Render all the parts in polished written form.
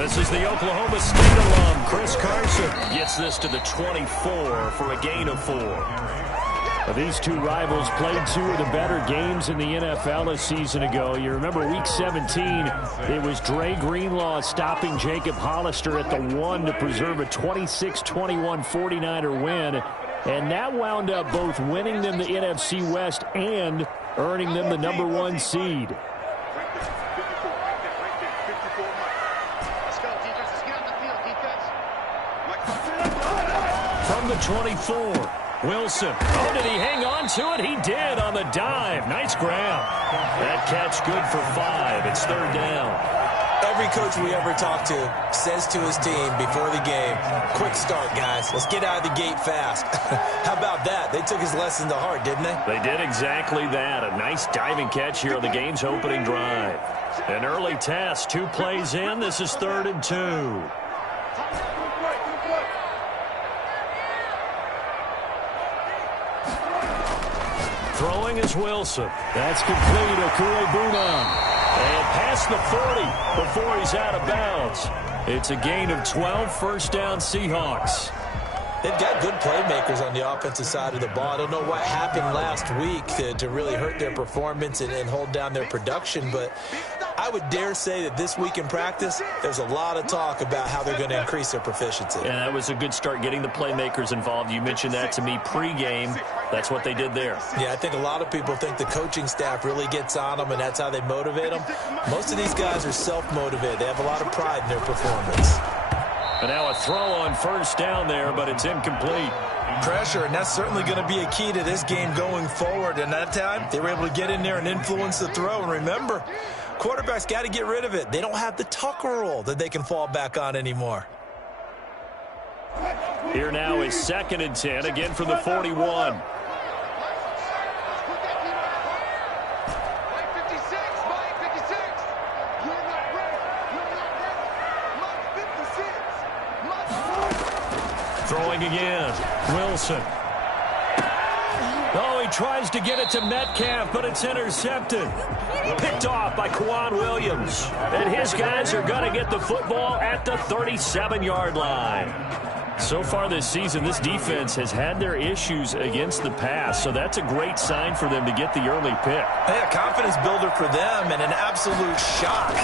This is the Oklahoma State alum, Chris Carson. Gets this to the 24 for a gain of 4. These two rivals played two of the better games in the NFL a season ago. You remember Week 17, it was Dre Greenlaw stopping Jacob Hollister at the 1 to preserve a 26-21 49er win. And that wound up both winning them the NFC West and earning them the #1 seed. From the 24, Wilson. Oh, did he hang on to it? He did on the dive. Nice grab. That catch good for 5. It's 3rd down. Every coach we ever talk to says to his team before the game, quick start, guys. Let's get out of the gate fast. How about that? They took his lesson to heart, didn't they? They did exactly that. A nice diving catch here on the game's opening drive. An early test. 2 plays in. This is 3rd and 2. Throwing is Wilson. That's complete. Okuegbunam. And past the 40 before he's out of bounds. It's a gain of 12, 1st down Seahawks. They've got good playmakers on the offensive side of the ball. I don't know what happened last week to really hurt their performance and hold down their production, but I would dare say that this week in practice, there's a lot of talk about how they're going to increase their proficiency. Yeah, that was a good start getting the playmakers involved. You mentioned that to me pregame. That's what they did there. Yeah, I think a lot of people think the coaching staff really gets on them, and that's how they motivate them. Most of these guys are self-motivated. They have a lot of pride in their performance. And now a throw on 1st down there, but it's incomplete. Pressure, and that's certainly going to be a key to this game going forward. And that time, they were able to get in there and influence the throw. And remember, quarterbacks got to get rid of it. They don't have the Tucker roll that they can fall back on anymore. Here now is 2nd and 10, again from the 41. Throwing again, Wilson. Oh, he tries to get it to Metcalf, but it's intercepted. Picked off by Kwan Williams. And his guys are going to get the football at the 37-yard line. So far this season, this defense has had their issues against the pass, so that's a great sign for them to get the early pick. Yeah, confidence builder for them and an absolute shock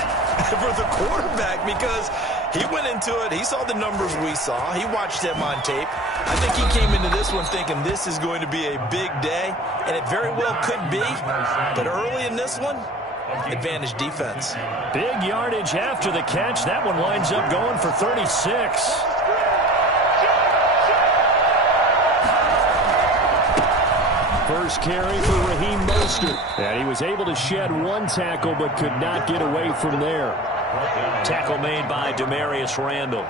for the quarterback because he went into it. He saw the numbers we saw. He watched them on tape. I think he came into this one thinking this is going to be a big day, and it very well could be. But early in this one, advantage defense. Big yardage after the catch. That one winds up going for 36. First carry for Raheem Mostert. And he was able to shed 1 tackle but could not get away from there. Tackle made by Demarius Randall.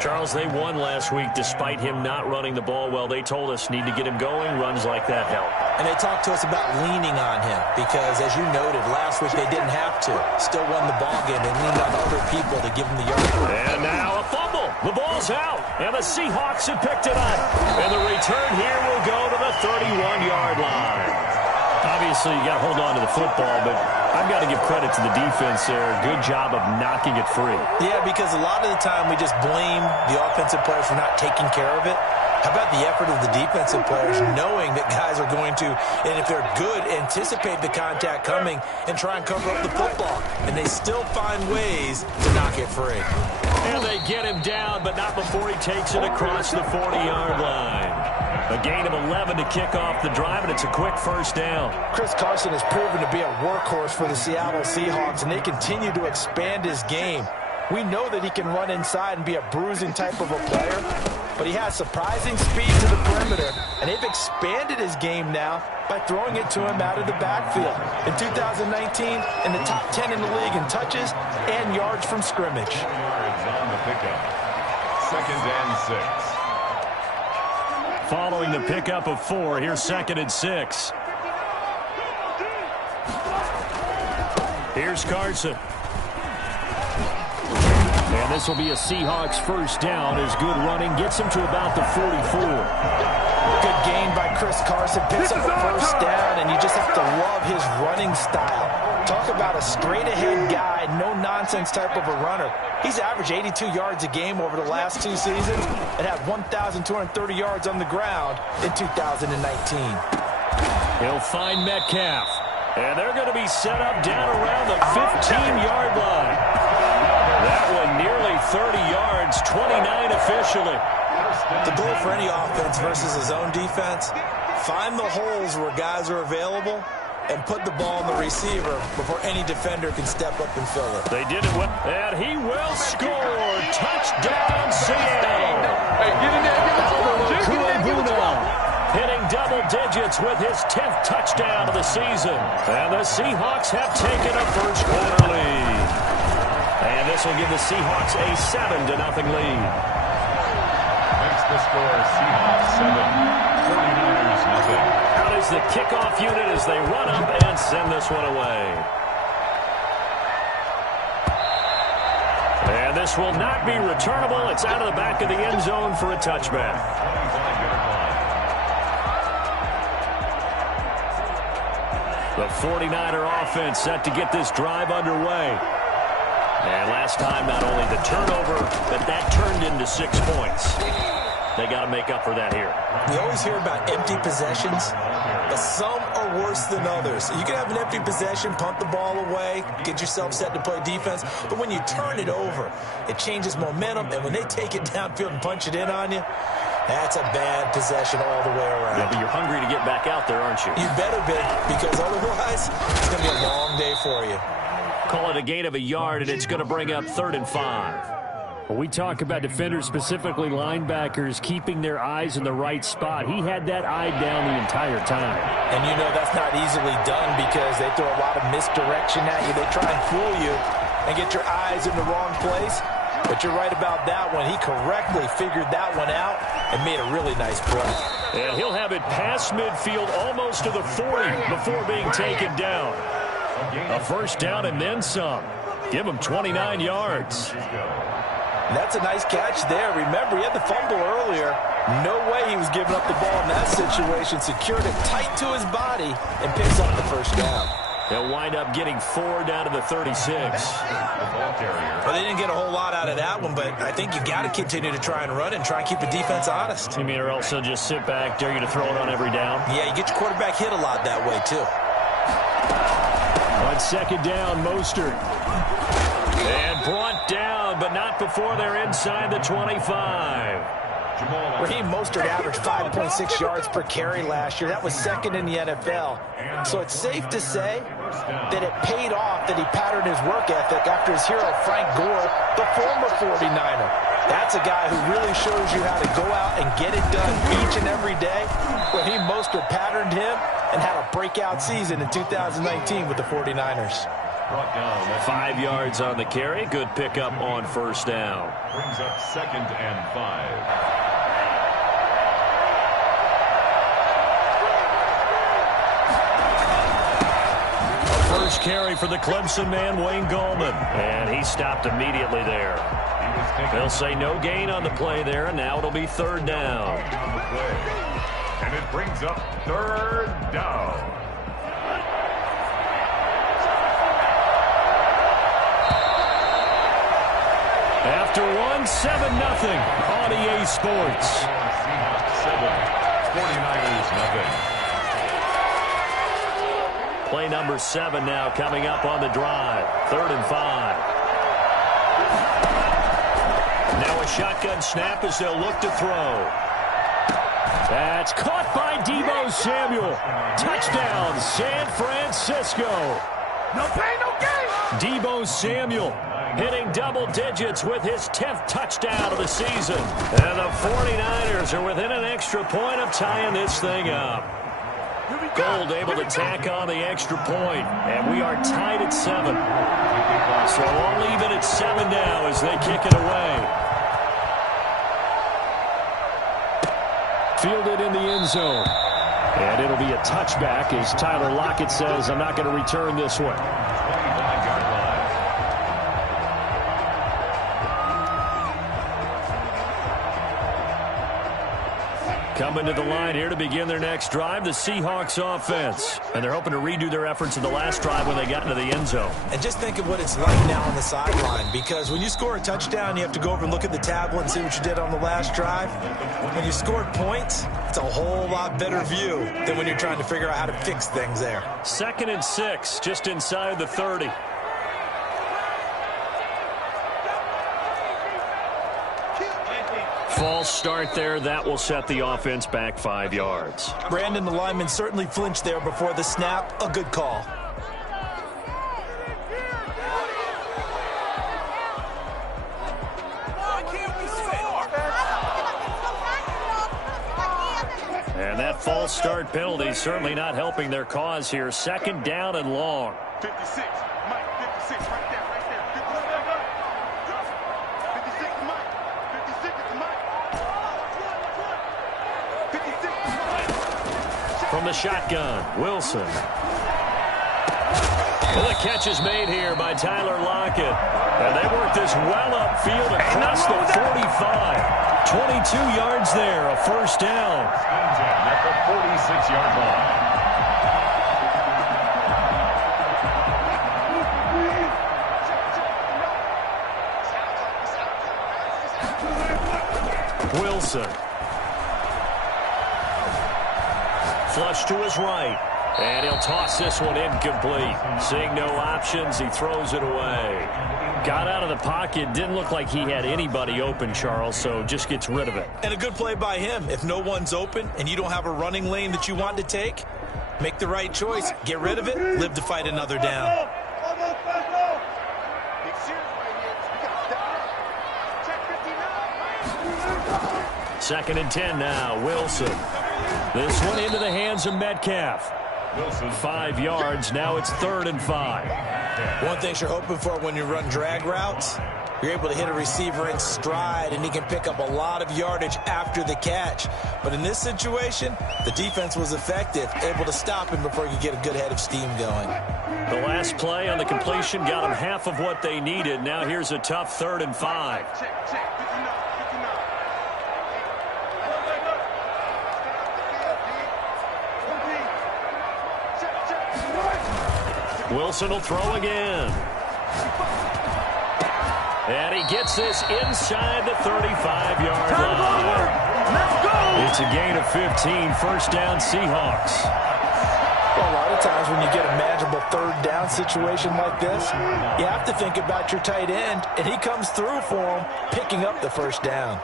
Charles, they won last week despite him not running the ball well. They told us need to get him going. Runs like that help. And they talked to us about leaning on him because, as you noted, last week they didn't have to. Still won the ball game. They leaned on other people to give them the yard. And now a fumble. The ball's out. And the Seahawks have picked it up. And the return here will go to the 31-yard line. Obviously, you got to hold on to the football, but I've got to give credit to the defense there. Good job of knocking it free. Yeah, because a lot of the time we just blame the offensive players for not taking care of it. How about the effort of the defensive players knowing that guys are going to, and if they're good, anticipate the contact coming and try and cover up the football. And they still find ways to knock it free. And they get him down, but not before he takes it across the 40-yard line. A gain of 11 to kick off the drive, and it's a quick 1st down. Chris Carson has proven to be a workhorse for the Seattle Seahawks, and they continue to expand his game. We know that he can run inside and be a bruising type of a player, but he has surprising speed to the perimeter, and they've expanded his game now by throwing it to him out of the backfield. In 2019, in the top 10 in the league in touches and yards from scrimmage. Yards on the pickup. 2nd and 6. Following the pickup of 4, here's 2nd and 6. Here's Carson. And this will be a Seahawks 1st down as good running gets him to about the 44. Good gain by Chris Carson. Picks up a 1st down, and you just have to love his running style. Talk about a straight-ahead guy, no-nonsense type of a runner. He's averaged 82 yards a game over the last 2 seasons and had 1,230 yards on the ground in 2019. He'll find Metcalf. And they're going to be set up down around the 15-yard line. That one nearly 30 yards, 29 officially. The goal for any offense versus his own defense, find the holes where guys are available and put the ball on the receiver before any defender can step up and fill it. They did it well, and he will score. Touchdown, Seattle. Hey, get in there, get it to Hitting double digits with his 10th touchdown of the season. And the Seahawks have taken a first quarter lead. And this will give the Seahawks a 7-0 lead. Makes the score Seahawks 7, 49ers nothing. Out is the kickoff unit as they run up and send this one away. And this will not be returnable. It's out of the back of the end zone for a touchback. 25-yard line. The 49er offense set to get this drive underway. And last time, not only the turnover, but that turned into 6 points. They got to make up for that here. We always hear about empty possessions, but some are worse than others. You can have an empty possession, punt the ball away, get yourself set to play defense, but when you turn it over, it changes momentum, and when they take it downfield and punch it in on you, that's a bad possession all the way around. Yeah, but you're hungry to get back out there, aren't you? You better be, because otherwise, it's going to be a long day for you. Call it a gain of a yard, and it's going to bring up 3rd and 5. When we talk about defenders, specifically linebackers, keeping their eyes in the right spot. He had that eye down the entire time. And you know that's not easily done because they throw a lot of misdirection at you. They try and fool you and get your eyes in the wrong place. But you're right about that one. He correctly figured that one out and made a really nice play. And he'll have it past midfield almost to the 40 before being taken down. A first down and then some. Give him 29 yards. And that's a nice catch there. Remember, he had the fumble earlier. No way he was giving up the ball in that situation. Secured it tight to his body and picks up the first down. They'll wind up getting 4 down to the 36. Well, they didn't get a whole lot out of that one, but I think you got to continue to try and run it and try and keep the defense honest. You mean, or else they'll just sit back, dare you to throw it on every down? Yeah, you get your quarterback hit a lot that way, too. On 2nd down, Mostert. And brought down, but not before they're inside the 25. Raheem Mostert averaged 5.6 yards per carry last year. That was 2nd in the NFL. So it's safe to say that it paid off that he patterned his work ethic after his hero, Frank Gore, the former 49er. That's a guy who really shows you how to go out and get it done each and every day. Raheem Mostert patterned him and had a breakout season in 2019 with the 49ers. 5 yards on the carry. Good pickup on first down. Brings up 2nd and 5. First carry for the Clemson man, Wayne Gallman. And he stopped immediately there. They'll say no gain on the play there, and now it'll be 3rd down. And it brings up 3rd down. After 1-7-0 on EA Sports. Seahawks 7, 49ers nothing. Play number 7 now coming up on the drive. 3rd and 5. Now a shotgun snap as they'll look to throw. That's caught by Deebo Samuel. Touchdown, San Francisco. No pain, no gain. Deebo Samuel hitting double digits with his 10th touchdown of the season. And the 49ers are within an extra point of tying this thing up. Gold able to tack on the extra point, and we are tied at 7. So all even at 7 now as they kick it away. Fielded in the end zone. And it'll be a touchback as Tyler Lockett says, I'm not going to return this one. 25-yard line. Coming to the line here to begin their next drive, the Seahawks offense. And they're hoping to redo their efforts in the last drive when they got into the end zone. And just think of what it's like now on the sideline, because when you score a touchdown, you have to go over and look at the tablet and see what you did on the last drive. When you scored points, it's a whole lot better view than when you're trying to figure out how to fix things there. 2nd and 6, just inside the 30. False start there. That will set the offense back 5 yards. Brandon, the lineman certainly flinched there before the snap. A good call. And that false start penalty certainly not helping their cause here. 2nd down and long. 56, Mike, 56, right there, right there. 56, Mike, 56 is Mike. 56. From the shotgun, Wilson. And the catch is made here by Tyler Lockett. And they work this well upfield across the 45. 22 yards there, a first down. At the 46-yard line. Wilson. Flush to his right. And he'll toss this one incomplete. Seeing no options, he throws it away. Got out of the pocket. Didn't look like he had anybody open, Charles, so just gets rid of it. And a good play by him. If no one's open and you don't have a running lane that you want to take, make the right choice. Get rid of it. Live to fight another down. 2nd and 10 now. Wilson. This one into the hands of Metcalf. Wilson. 5 yards. Now it's 3rd and 5. One thing you're hoping for when you run drag routes, you're able to hit a receiver in stride, and he can pick up a lot of yardage after the catch. But in this situation, the defense was effective, able to stop him before he could get a good head of steam going. The last play on the completion got them half of what they needed. Now here's a tough 3rd and 5. Check, 59, 59. Wilson will throw again. And he gets this inside the 35-yard line. Let's go! It's a gain of 15, first down Seahawks. Well, a lot of times when you get a manageable 3rd down situation like this, you have to think about your tight end, and he comes through for him, picking up the first down.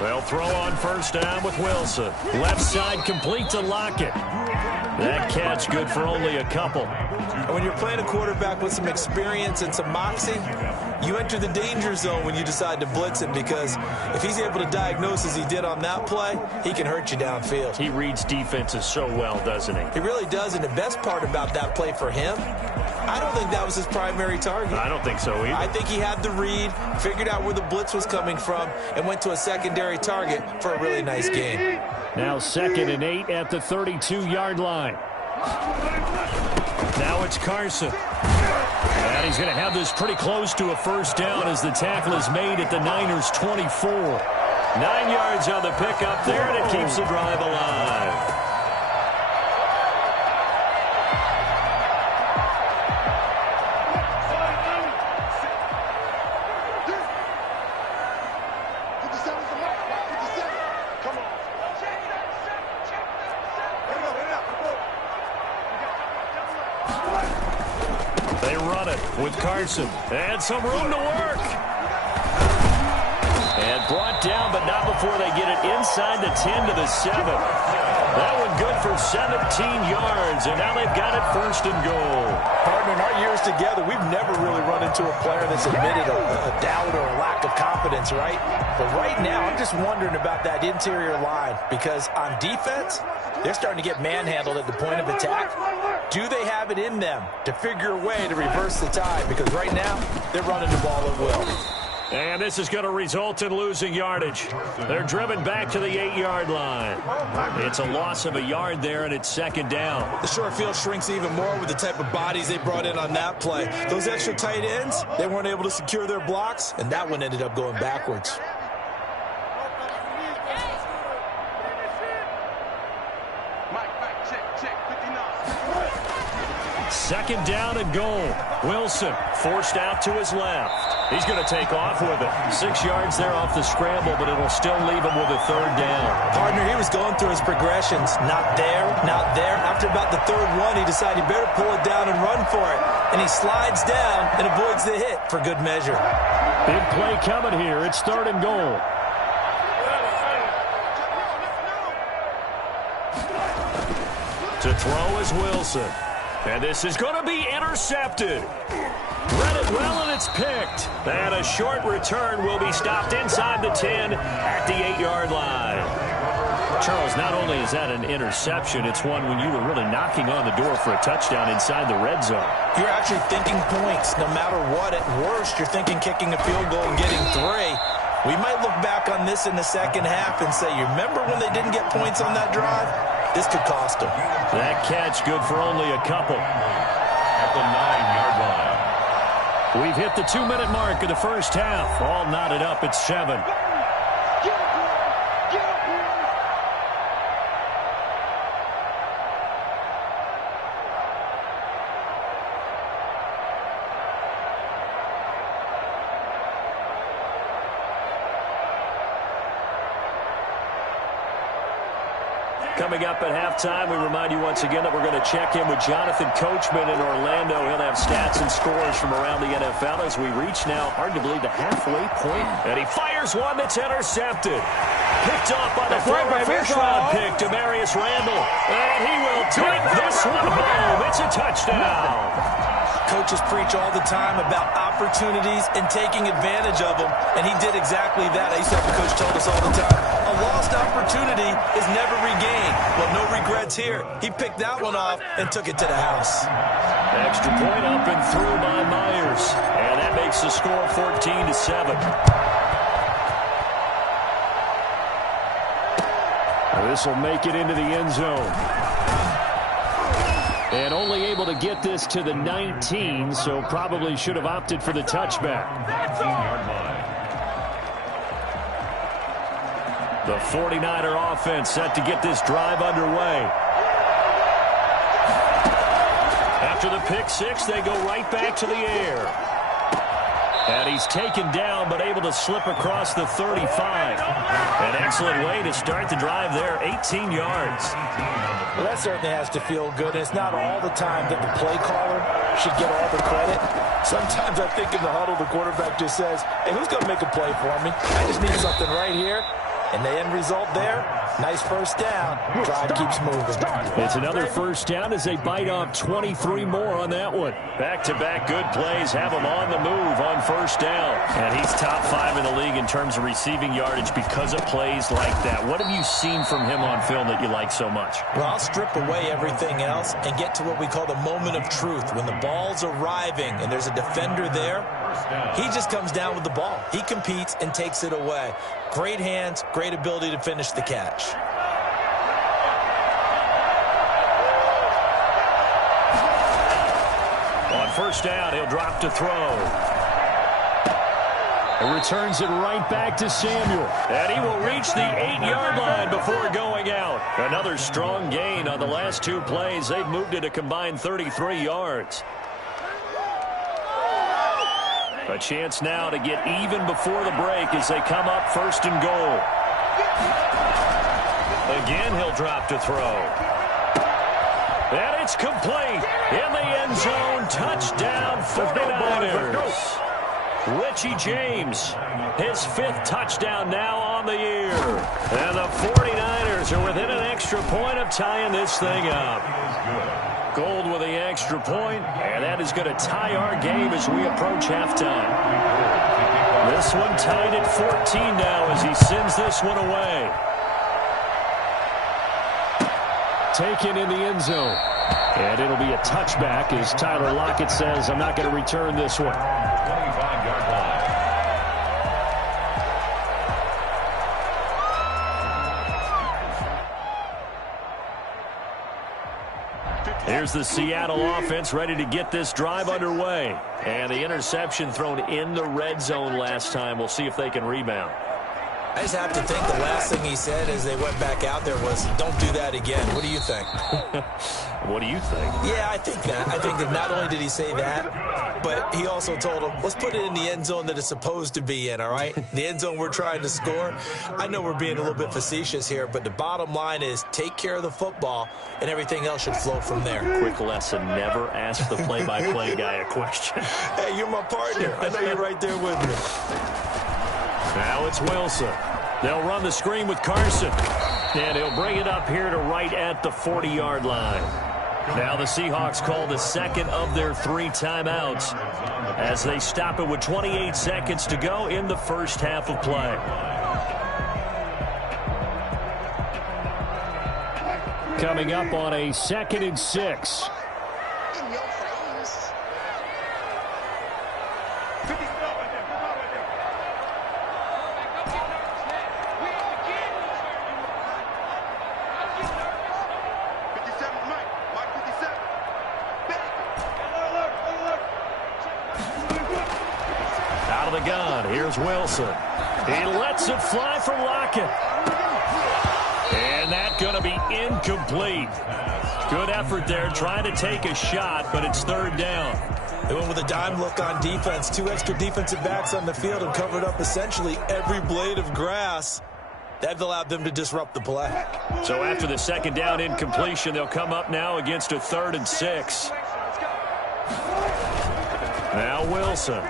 They'll throw on first down with Wilson. Left side complete to Lockett. That catch good for only a couple. And when you're playing a quarterback with some experience and some moxie, you enter the danger zone when you decide to blitz him, because if he's able to diagnose as he did on that play, he can hurt you downfield. He reads defenses so well, doesn't he? He really does, and the best part about that play for him, I don't think that was his primary target. I don't think so either. I think he had the read, figured out where the blitz was coming from, and went to a secondary target for a really nice gain. Now 2nd and 8 at the 32-yard line. Now it's Carson. And he's going to have this pretty close to a first down as the tackle is made at the Niners' 24. 9 yards on the pickup there, and it keeps the drive alive. They run it with Carson. And some room to work. And brought down, but not before they get it inside the 10 to the 7. That one good for 17 yards, and now they've got it 1st and goal. Partner, in our years together, we've never really run into a player that's admitted a doubt or a lack of confidence, right? But right now, I'm just wondering about that interior line, because on defense, they're starting to get manhandled at the point of attack. Do they have it in them to figure a way to reverse the tide? Because right now, they're running the ball at will. And this is going to result in losing yardage. They're driven back to the 8-yard line. It's a loss of a yard there, and it's second down. The short field shrinks even more with the type of bodies they brought in on that play. Those extra tight ends, they weren't able to secure their blocks, and that one ended up going backwards. Second down and goal. Wilson forced out to his left. He's going to take off with it. 6 yards there off the scramble, but it'll still leave him with a third down. Partner, he was going through his progressions. Not there, not there. After about the third one, he decided he better pull it down and run for it. And he slides down and avoids the hit for good measure. Big play coming here. It's third and goal. To throw is Wilson. And this is going to be intercepted. Read it well, and it's picked. And a short return will be stopped inside the 10 at the 8-yard line. Charles, not only is that an interception, it's one when you were really knocking on the door for a touchdown inside the red zone. You're actually thinking points. No matter what, at worst, you're thinking kicking a field goal and getting 3. We might look back on this in the second half and say, you remember when they didn't get points on that drive? This could cost them. That catch good for only a couple. At the 9-yard line. We've hit the 2-minute mark of the first half. All knotted up at 7. Coming up at halftime, we remind you once again that we're going to check in with Jonathan Coachman in Orlando. He'll have stats and scores from around the NFL as we reach now, hard to believe, the halfway point. And he fires one that's intercepted. Picked off by the former first-round pick, Demarius Randall. And he will take this one home. It's a touchdown. Coaches preach all the time about opportunities and taking advantage of them, and he did exactly that. I used to have a coach told us all the time, a lost opportunity is never regained. Well, no regrets here. He picked that one off and took it to the house. Extra point up and through by Myers, and that makes the score 14-7. This will make it into the end zone. And only able to get this to the 19, so probably should have opted for the touchback. 15-yard line. The 49er offense set to get this drive underway. After the pick six, they go right back to the air. And he's taken down, but able to slip across the 35. An excellent way to start the drive there, 18 yards. Well, that certainly has to feel good. It's not all the time that the play caller should get all the credit. Sometimes I think in the huddle, the quarterback just says, hey, who's going to make a play for me? I just need something right here. And the end result there, nice first down. Drive keeps moving. It's another first down as they bite off 23 more on that one. Back-to-back good plays have him on the move on first down. And he's top 5 in the league in terms of receiving yardage because of plays like that. What have you seen from him on film that you like so much? Well, I'll strip away everything else and get to what we call the moment of truth. When the ball's arriving and there's a defender there, he just comes down with the ball. He competes and takes it away. Great hands, great ability to finish the catch. On first down, he'll drop to throw. It returns it right back to Samuel. And he will reach the 8-yard line before going out. Another strong gain on the last 2 plays. They've moved it a combined 33 yards. A chance now to get even before the break as they come up first and goal. Again, he'll drop to throw. And it's complete. In the end zone, touchdown 49ers. Richie James, his 5th touchdown now on the year. And the 49ers are within an extra point of tying this thing up. Gold with the extra point, and that is going to tie our game as we approach halftime. This one tied at 14 now as he sends this one away. Taken in the end zone. And it'll be a touchback as Tyler Lockett says, I'm not going to return this one. 25-yard line. Here's the Seattle offense ready to get this drive underway. And the interception thrown in the red zone last time. We'll see if they can rebound. I just have to think the last thing he said as they went back out there was, don't do that again. What do you think? What do you think? Yeah, I think that. I think that not only did he say that, but he also told him, let's put it in the end zone that it's supposed to be in, all right? The end zone we're trying to score. I know we're being a little bit facetious here, but the bottom line is take care of the football, and everything else should flow from there. Quick lesson, never ask the play-by-play guy a question. Hey, you're my partner. I know you're right there with me. Now it's Wilson. They'll run the screen with Carson. And he'll bring it up here to right at the 40-yard line. Now the Seahawks call the second of their 3 timeouts as they stop it with 28 seconds to go in the first half of play. Coming up on a 2nd and 6. Here's Wilson. He lets it fly for Lockett. And that's going to be incomplete. Good effort there trying to take a shot, but it's 3rd down. They went with a dime look on defense. 2 extra defensive backs on the field and covered up essentially every blade of grass. That allowed them to disrupt the play. So after the 2nd down incompletion, they'll come up now against a 3rd and 6. Now Wilson.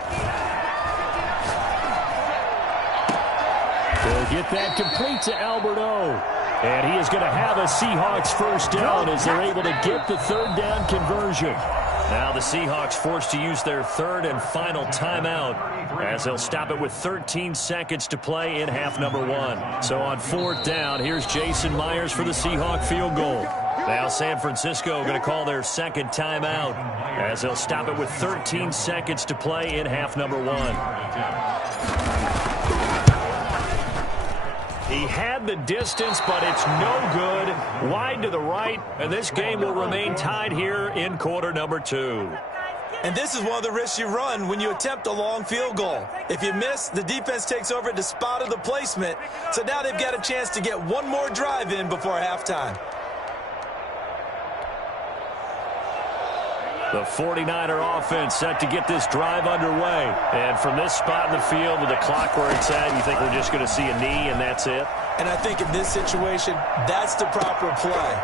They'll get that complete to Alberto. And he is going to have a Seahawks first down as they're able to get the 3rd down conversion. Now the Seahawks forced to use their 3rd and final timeout as they'll stop it with 13 seconds to play in half number 1. So on 4th down, here's Jason Myers for the Seahawk field goal. Now San Francisco going to call their 2nd timeout as they'll stop it with 13 seconds to play in half number 1. He had the distance, but it's no good. Wide to the right, and this game will remain tied here in quarter number 2. And this is one of the risks you run when you attempt a long field goal. If you miss, the defense takes over at the spot of the placement. So now they've got a chance to get one more drive in before halftime. The 49er offense set to get this drive underway. And from this spot in the field with the clock where it's at, you think we're just going to see a knee and that's it? And I think in this situation, that's the proper play.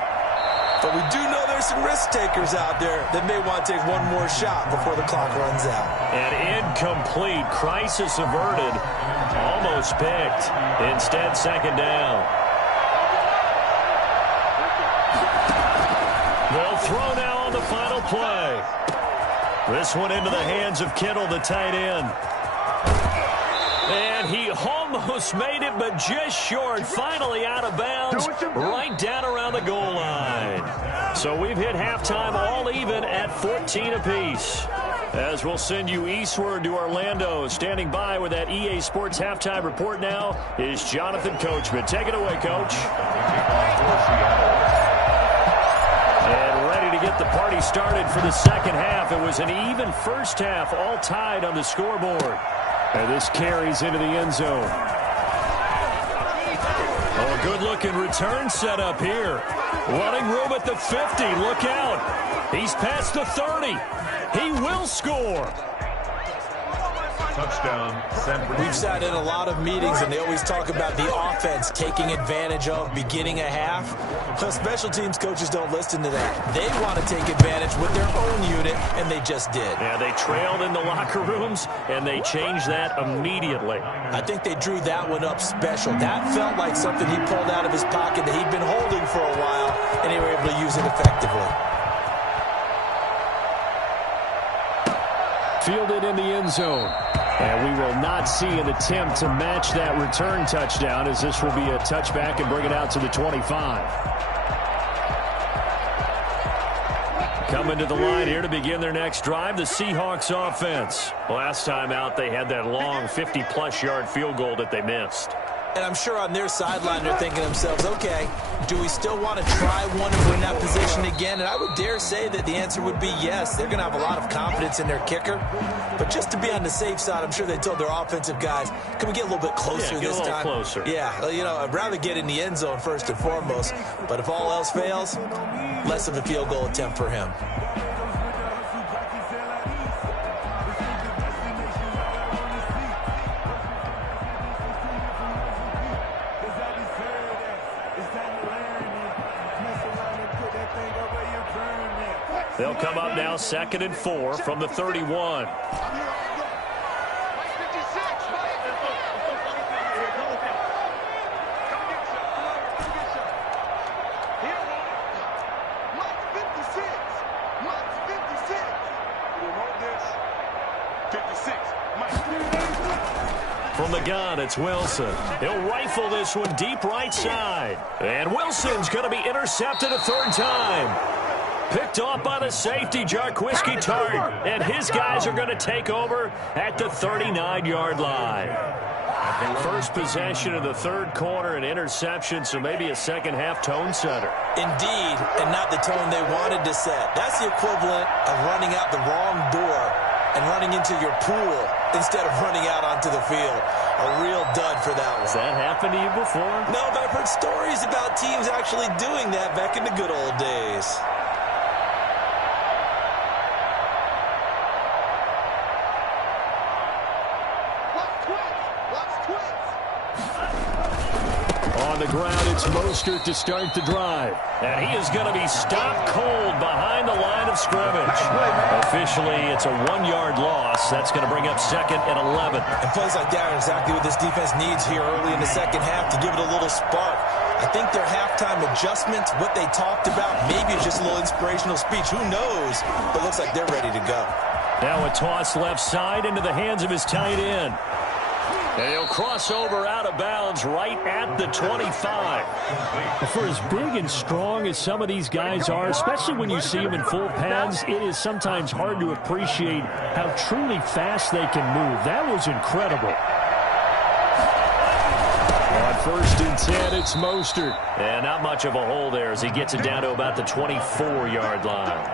But we do know there's some risk takers out there that may want to take one more shot before the clock runs out. And incomplete. Crisis averted. Almost picked. Instead, 2nd down. They'll throw now on the final play. This one into the hands of Kittle, the tight end. And he almost made it, but just short. Finally out of bounds, right down around the goal line. So we've hit halftime all even at 14 apiece. As we'll send you eastward to Orlando. Standing by with that EA Sports halftime report now is Jonathan Coachman. Take it away, Coach. And ready to get the party started for the 2nd half. It was an even first half, all tied on the scoreboard. And this carries into the end zone. Oh, a good-looking return set up here. Running room at the 50. Look out. He's past the 30. He will score. Touchdown, San Francisco. We've sat in a lot of meetings, and they always talk about the offense taking advantage of beginning a half. So special teams coaches don't listen to that. They want to take advantage with their own unit, and they just did. Yeah, they trailed in the locker rooms, and they changed that immediately. I think they drew that one up special. That felt like something he pulled out of his pocket that he'd been holding for a while, and they were able to use it effectively. Fielded in the end zone. And we will not see an attempt to match that return touchdown, as this will be a touchback and bring it out to the 25. Coming to the line here to begin their next drive, the Seahawks offense. Last time out, they had that long 50-plus yard field goal that they missed. And I'm sure on their sideline they're thinking to themselves, okay, do we still want to try one if we're in that position again? And I would dare say that the answer would be yes. They're going to have a lot of confidence in their kicker. But just to be on the safe side, I'm sure they told their offensive guys, can we get a little bit closer this time? Closer. Yeah, you know, I'd rather get in the end zone first and foremost. But if all else fails, less of a field goal attempt for him. They'll come up now 2nd and 4 from the 31. From the gun, it's Wilson. He'll rifle this one deep right side. And Wilson's going to be intercepted a 3rd time. Picked off by the safety, Jarquiski Tart. And his guys are going to take over at the 39-yard line. First possession of the 3rd quarter, an interception, so maybe a second-half tone setter. Indeed, and not the tone they wanted to set. That's the equivalent of running out the wrong door and running into your pool instead of running out onto the field. A real dud for that one. Has that happened to you before? No, but I've heard stories about teams actually doing that back in the good old days. On the ground, it's Mostert to start the drive. And he is going to be stopped cold behind the line of scrimmage. Officially, it's a 1-yard loss. That's going to bring up 2nd and 11. And plays like that are exactly what this defense needs here early in the second half to give it a little spark. I think their halftime adjustments, what they talked about, maybe it's just a little inspirational speech. Who knows? But it looks like they're ready to go. Now a toss left side into the hands of his tight end. And he'll cross over out of bounds right at the 25. For as big and strong as some of these guys are, especially when you see them in full pads, it is sometimes hard to appreciate how truly fast they can move. That was incredible. On 1st and 10, it's Mostert. And not much of a hole there as he gets it down to about the 24-yard line.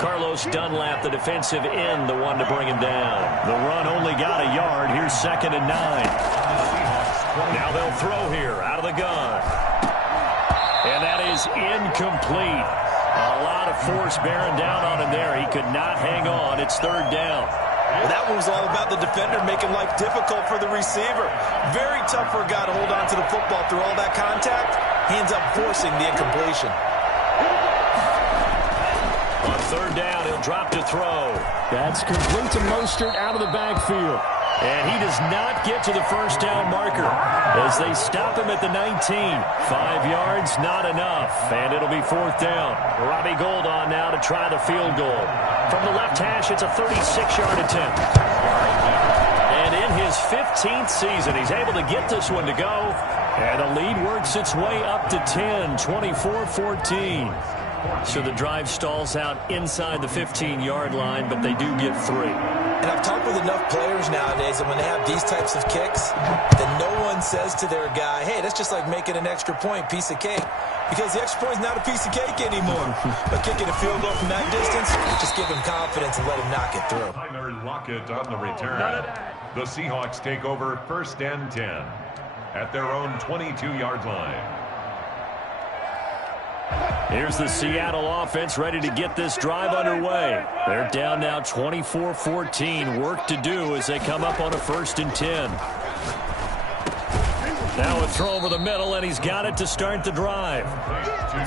Carlos Dunlap, the defensive end, the one to bring him down. The run only got a yard. Here's 2nd and 9. Now they'll throw here out of the gun. And that is incomplete. A lot of force bearing down on him there. He could not hang on. It's 3rd down. Well, that one was all about the defender making life difficult for the receiver. Very tough for a guy to hold on to the football through all that contact. He ends up forcing the incompletion. On 3rd down, he'll drop to throw. That's complete to Mostert out of the backfield. And he does not get to the 1st down marker as they stop him at the 19. 5 yards, not enough. And it'll be 4th down. Robbie Gould on now to try the field goal. From the left hash, it's a 36-yard attempt. And in his 15th season, he's able to get this one to go. And the lead works its way up to 10, 24-14. So the drive stalls out inside the 15-yard line, but they do get 3. And I've talked with enough players nowadays, and when they have these types of kicks, then no one says to their guy, hey, that's just like making an extra point, piece of cake. Because the extra point is not a piece of cake anymore. But kicking a field goal from that distance, just give him confidence and let him knock it through. Tyler Lockett on the return. The Seahawks take over 1st and 10 at their own 22-yard line. Here's the Seattle offense ready to get this drive underway. They're down now 24-14. Work to do as they come up on a 1st and 10. Now a throw over the middle, and he's got it to start the drive.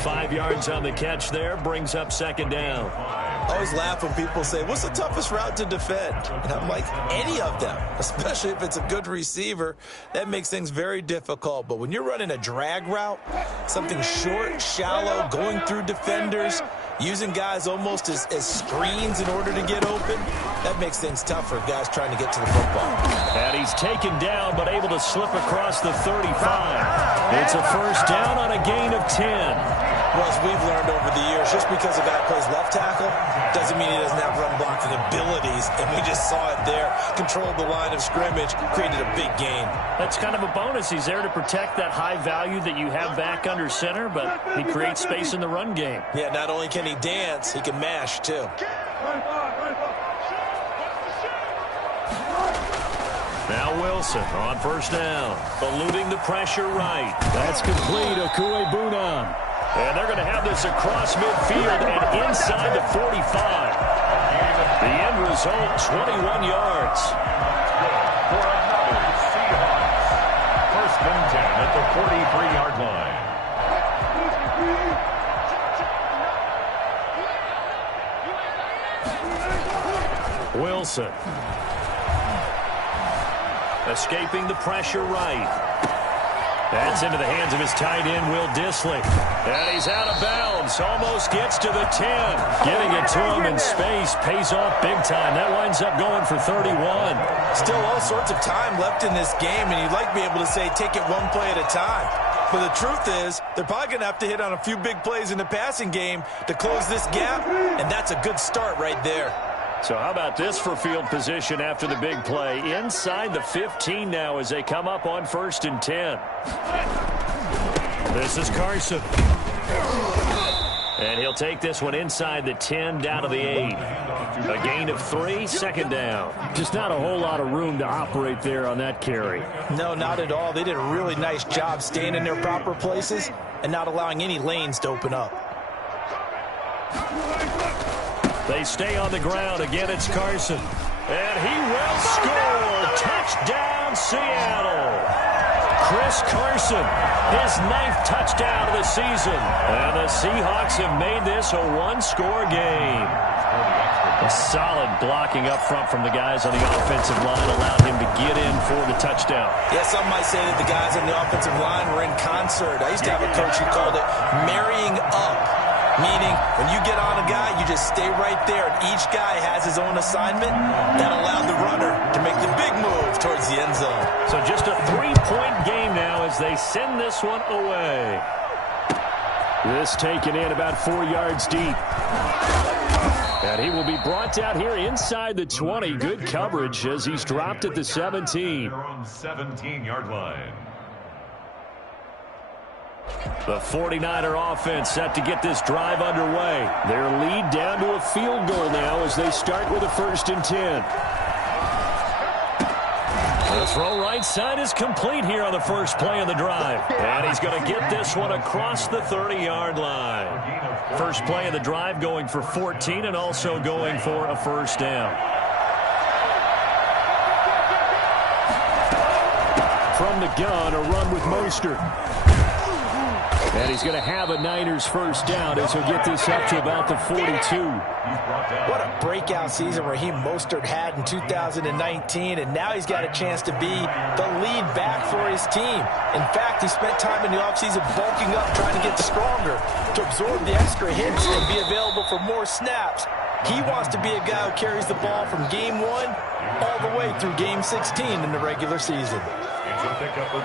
5 yards on the catch there, brings up 2nd down. I always laugh when people say, what's the toughest route to defend? And I'm like, any of them, especially if it's a good receiver. That makes things very difficult. But when you're running a drag route, something short, shallow, going through defenders, using guys almost as screens in order to get open, that makes things tough for guys trying to get to the football. And he's taken down, but able to slip across the 35. It's a 1st down on a gain of 10. Well, as we've learned over the years, just because a guy plays left tackle doesn't mean he doesn't have run blocking abilities. And we just saw it there. Controlled the line of scrimmage, created a big gain. That's kind of a bonus. He's there to protect that high value that you have back under center, but he creates space in the run game. Yeah, not only can he dance, he can mash, too. Now Wilson on first down, eluding the pressure right. That's complete. Okuebunam. And they're going to have this across midfield and inside the 45. The end result, 21 yards. For another Seahawks. First and 10 at the 43-yard line. Wilson. Escaping the pressure right. That's into the hands of his tight end, Will Dissly. And he's out of bounds. Almost gets to the 10. Getting it to him in space pays off big time. That winds up going for 31. Still all sorts of time left in this game, and you'd like to be able to say take it one play at a time. But the truth is, they're probably going to have to hit on a few big plays in the passing game to close this gap, and that's a good start right there. So how about this for field position after the big play? Inside the 15 now as they come up on first and 10. This is Carson. And he'll take this one inside the 10 down to the 8. A gain of 3, second down. Just not a whole lot of room to operate there on that carry. No, not at all. They did a really nice job staying in their proper places and not allowing any lanes to open up. They stay on the ground. Again, it's Carson. And he will score. Touchdown, Seattle. Chris Carson, his 9th touchdown of the season. And the Seahawks have made this a one-score game. A solid blocking up front from the guys on the offensive line allowed him to get in for the touchdown. Yeah, some might say that the guys on the offensive line were in concert. I used to have a coach who called it marrying up. Meaning, when you get on a guy, you just stay right there, and each guy has his own assignment. That allowed the runner to make the big move towards the end zone. So just a 3-point game now as they send this one away. This taken in about 4 yards deep. And he will be brought down here inside the 20. Good coverage as he's dropped at the 17. Their own 17-yard line. The 49er offense set to get this drive underway. Their lead down to a field goal now as they start with a first and 10. The throw right side is complete here on the first play of the drive. And he's going to get this one across the 30-yard line. First play of the drive going for 14 and also going for a first down. From the gun, a run with Mostert. And he's going to have a Niners first down as he'll get this up to about the 42. What a breakout season Raheem Mostert had in 2019, and now he's got a chance to be the lead back for his team. In fact, he spent time in the offseason bulking up, trying to get stronger, to absorb the extra hits and be available for more snaps. He wants to be a guy who carries the ball from game 1 all the way through game 16 in the regular season.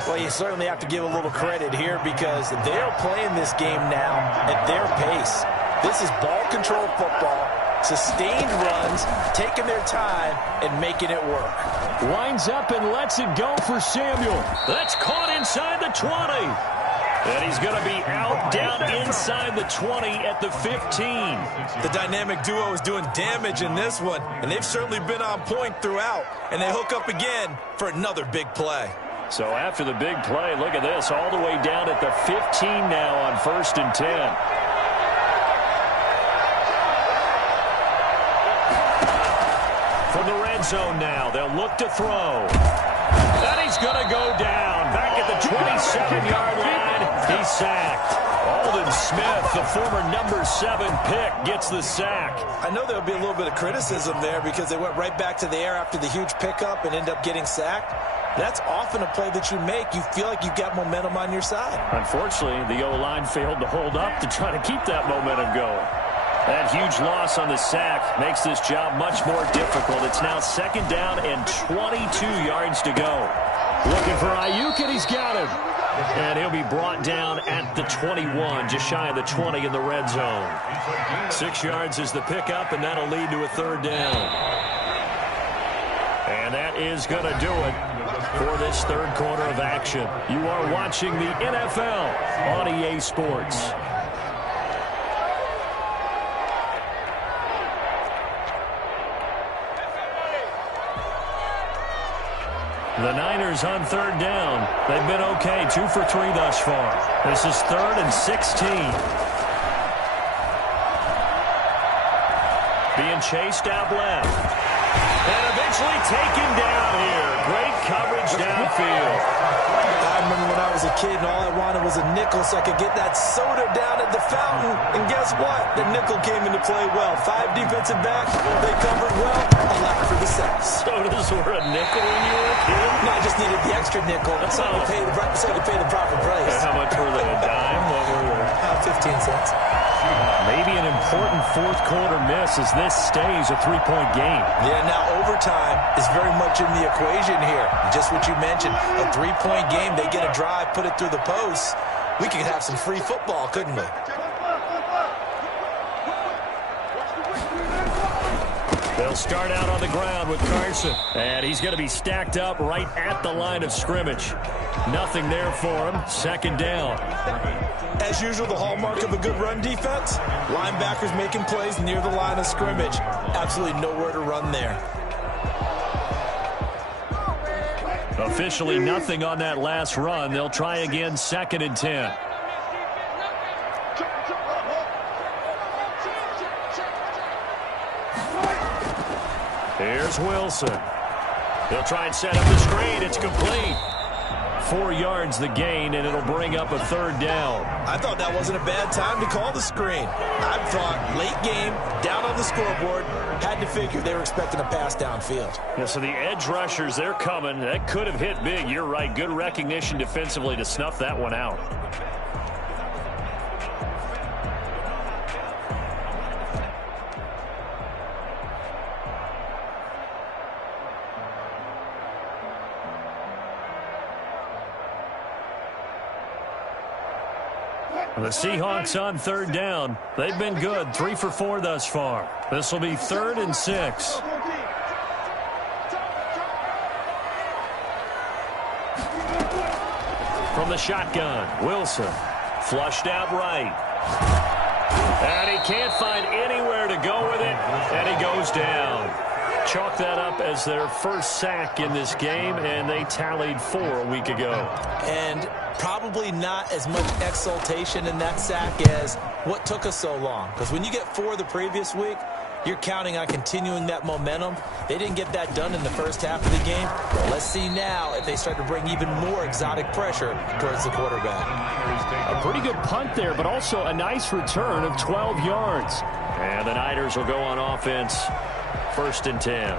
Well, you certainly have to give a little credit here because they're playing this game now at their pace. This is ball control football, sustained runs, taking their time, and making it work. Winds up and lets it go for Samuel. That's caught inside the 20. And he's going to be out down inside the 20 at the 15. The dynamic duo is doing damage in this one, and they've certainly been on point throughout. And they hook up again for another big play. So after the big play, look at this, all the way down at the 15 now on first and 10. From the red zone now, they'll look to throw. And he's going to go down. Back at the 27-yard line, he's sacked. Alden Smith, the former number 7 pick, gets the sack. I know there'll be a little bit of criticism there because they went right back to the air after the huge pickup and end up getting sacked. That's often a play that you make. You feel like you've got momentum on your side. Unfortunately, the O-line failed to hold up to try to keep that momentum going. That huge loss on the sack makes this job much more difficult. It's now second down and 22 yards to go. Looking for Ayuk, and he's got him. And he'll be brought down at the 21, just shy of the 20 in the red zone. 6 yards is the pickup, and that'll lead to a third down. And that is going to do it for this third quarter of action. You are watching the NFL on EA Sports. The Niners on third down. They've been okay, 2 for 3 thus far. This is 3rd and 16. Being chased out left. And eventually taken down here. Great coverage downfield. I remember when I was a kid and all I wanted was a nickel so I could get that soda down at the fountain. And guess what? The nickel came into play well. 5 defensive backs. They covered well. Allowed for the sacks. Sodas were a nickel when you were a kid? No, I just needed the extra nickel so I could pay the proper price. How much were they? A dime? What were they? 15 cents. Maybe an important fourth quarter miss as this stays a 3-point game. Yeah, now overtime is very much in the equation here. Just what you mentioned, a 3-point game. They get a drive, put it through the posts. We could have some free football, couldn't we? They'll start out on the ground with Carson. And he's going to be stacked up right at the line of scrimmage. Nothing there for him. Second down. As usual, the hallmark of a good run defense, linebackers making plays near the line of scrimmage. Absolutely nowhere to run there. Officially nothing on that last run. They'll try again, 2nd and 10. Here's Wilson. They'll try and set up the screen. It's complete. 4 yards the gain, and it'll bring up a third down. I thought that wasn't a bad time to call the screen. I thought late game, down on the scoreboard, had to figure they were expecting a pass downfield. Yeah, so the edge rushers, they're coming. That could have hit big. You're right. Good recognition defensively to snuff that one out. The Seahawks on third down. They've been good, 3 for 4 thus far. This will be 3rd and 6. From the shotgun, Wilson. Flushed out right. And he can't find anywhere to go with it, and he goes down. Chalk that up as their first sack in this game, and they tallied 4 a week ago. And probably not as much exultation in that sack as what took us so long. Because when you get 4 the previous week, you're counting on continuing that momentum. They didn't get that done in the first half of the game. Let's see now if they start to bring even more exotic pressure towards the quarterback. A pretty good punt there, but also a nice return of 12 yards. And the Niners will go on offense. 1st and 10.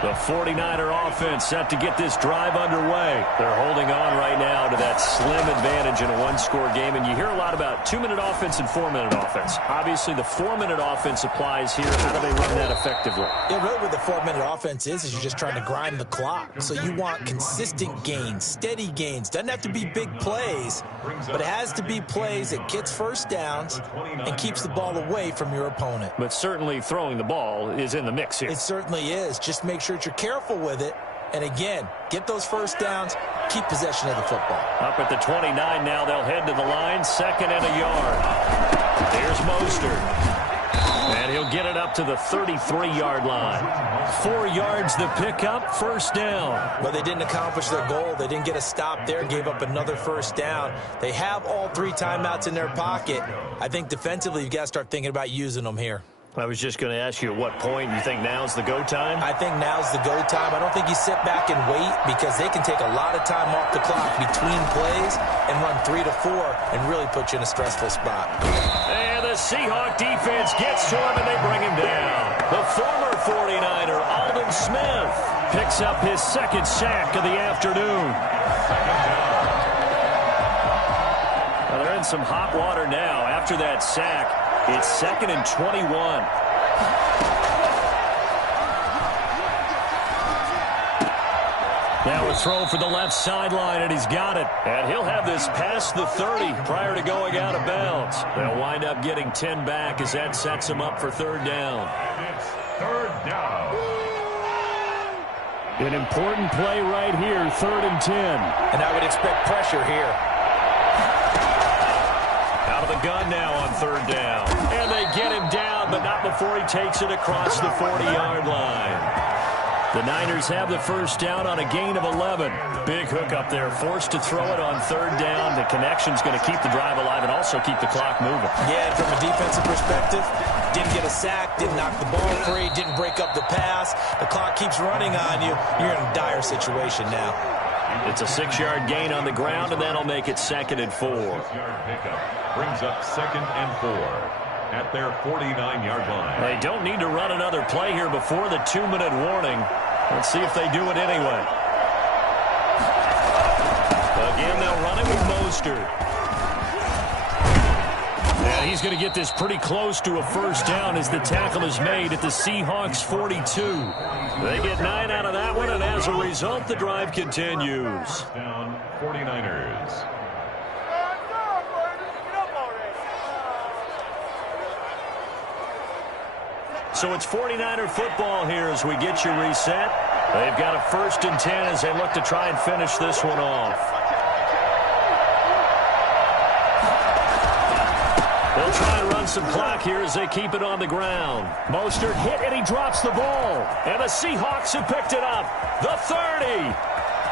The 49er offense set to get this drive underway. They're holding on right now to that slim advantage in a 1-score game. And you hear a lot about 2-minute offense and 4-minute offense. Obviously, the 4-minute offense applies here. How do they run that effectively? Yeah, really what the 4-minute offense is you're just trying to grind the clock. So you want consistent gains, steady gains. Doesn't have to be big plays, but it has to be plays that gets first downs and keeps the ball away from your opponent. But certainly throwing the ball is in the mix here. It certainly is. Just make sure that you're careful with it. And again, get those first downs, keep possession of the football. Up at the 29 now, they'll head to the line, 2nd and a yard. Here's Mostert. And he'll get it up to the 33-yard line. 4 yards the pickup, 1st down. Well, they didn't accomplish their goal. They didn't get a stop there, gave up another 1st down. They have all 3 timeouts in their pocket. I think defensively, you've got to start thinking about using them here. I was just going to ask you at what point you think now's the go time? I think now's the go time. I don't think you sit back and wait because they can take a lot of time off the clock between plays and run 3 to 4 and really put you in a stressful spot. And the Seahawk defense gets to him and they bring him down. The former 49er, Aldon Smith, picks up his 2nd sack of the afternoon. Well, they're in some hot water now after that sack. It's 2nd and 21. Now a throw for the left sideline, and he's got it. And he'll have this past the 30 prior to going out of bounds. They'll wind up getting 10 back as that sets him up for third down. It's third down. An important play right here, 3rd and 10. And I would expect pressure here. Out of the gun now on third down. And they get him down, but not before he takes it across the 40-yard line. The Niners have the first down on a gain of 11. Big hook up there, forced to throw it on third down. The connection's going to keep the drive alive and also keep the clock moving. Yeah, and from a defensive perspective, didn't get a sack, didn't knock the ball free, didn't break up the pass. The clock keeps running on you. You're in a dire situation now. It's a 6-yard gain on the ground, and that'll make it 2nd and 4. 6-yard pickup brings up 2nd and 4 at their 49-yard line. They don't need to run another play here before the 2-minute warning. Let's see if they do it anyway. Again, they'll run it with Mostert. And he's going to get this pretty close to a first down as the tackle is made at the Seahawks 42. They get 9 out of that one, and as a result, the drive continues. Down 49ers. So it's 49er football here as we get you reset. They've got a 1st and 10 as they look to try and finish this one off. They'll try and run some clock here as they keep it on the ground. Mostert hit and he drops the ball. And the Seahawks have picked it up. The 30,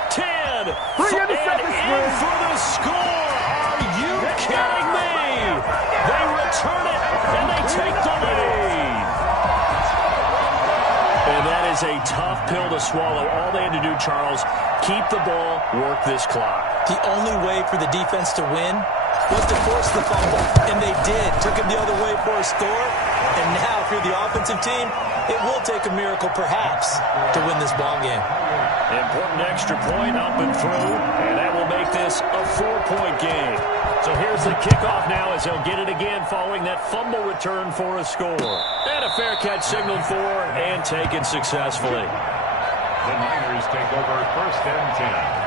10, and in for the score. Are you kidding me? They return it and they take the lead. And that is a tough pill to swallow. All they had to do, Charles, keep the ball, work this clock. The only way for the defense to win was to force the fumble, and they did. Took him the other way for a score, and now if you're the offensive team, it will take a miracle perhaps to win this ball game. Important extra point up and through, and that will make this a 4-point game. So here's the kickoff now as they'll get it again following that fumble return for a score. And a fair catch signaled for and taken successfully. The Niners take over 1st and 10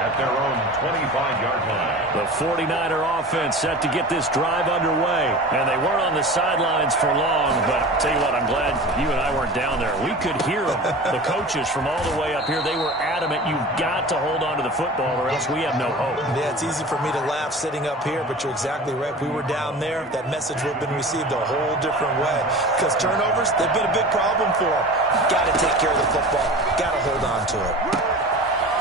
at their own 25-yard line. The 49er offense set to get this drive underway. And they weren't on the sidelines for long, but I'll tell you what, I'm glad you and I weren't down there. We could hear them. The coaches from all the way up here, they were adamant, you've got to hold on to the football or else we have no hope. Yeah, it's easy for me to laugh sitting up here, but you're exactly right. If we were down there, that message would have been received a whole different way. Because turnovers, they've been a big problem for them. Got to take care of the football. Got to hold on to it.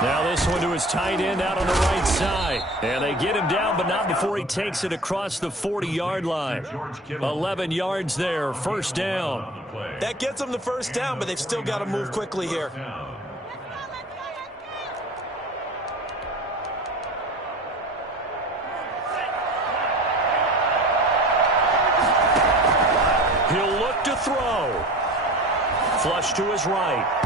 Now this one to his tight end out on the right side. And they get him down, but not before he takes it across the 40-yard line. 11 yards there, first down. That gets them the first down, but they've still got to move quickly here. He'll look to throw. Flush to his right.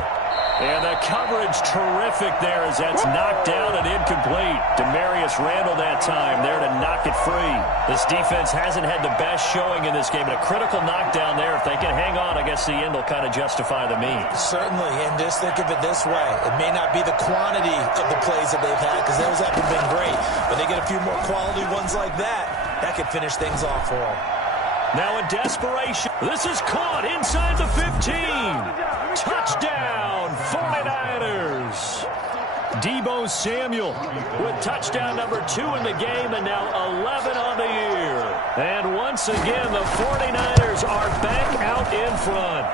And the coverage terrific there as that's knocked down and incomplete. Demarius Randall that time there to knock it free. This defense hasn't had the best showing in this game, but a critical knockdown there. If they can hang on, I guess the end will kind of justify the means. Certainly, and just think of it this way. It may not be the quantity of the plays that they've had because those haven't been great, but they get a few more quality ones like that. That could finish things off for them. Now in desperation, this is caught inside the 15. Touchdown, 49ers. Deebo Samuel with touchdown number 2 in the game and now 11 on the year. And once again, the 49ers are back out in front.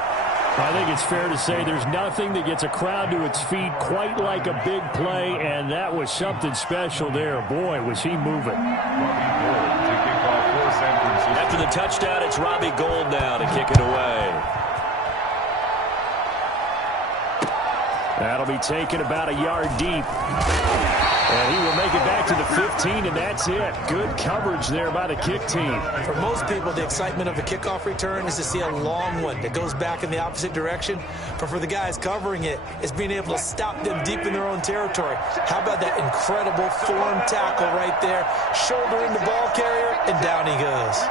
I think it's fair to say there's nothing that gets a crowd to its feet quite like a big play, and that was something special there. Boy, was he moving. After the touchdown, it's Robbie Gould now to kick it away. That'll be taken about a yard deep. And he will make it back to the 15, and that's it. Good coverage there by the kick team. For most people, the excitement of a kickoff return is to see a long one that goes back in the opposite direction. But for the guys covering it, it's being able to stop them deep in their own territory. How about that incredible form tackle right there? Shoulder in the ball carrier, and down he goes.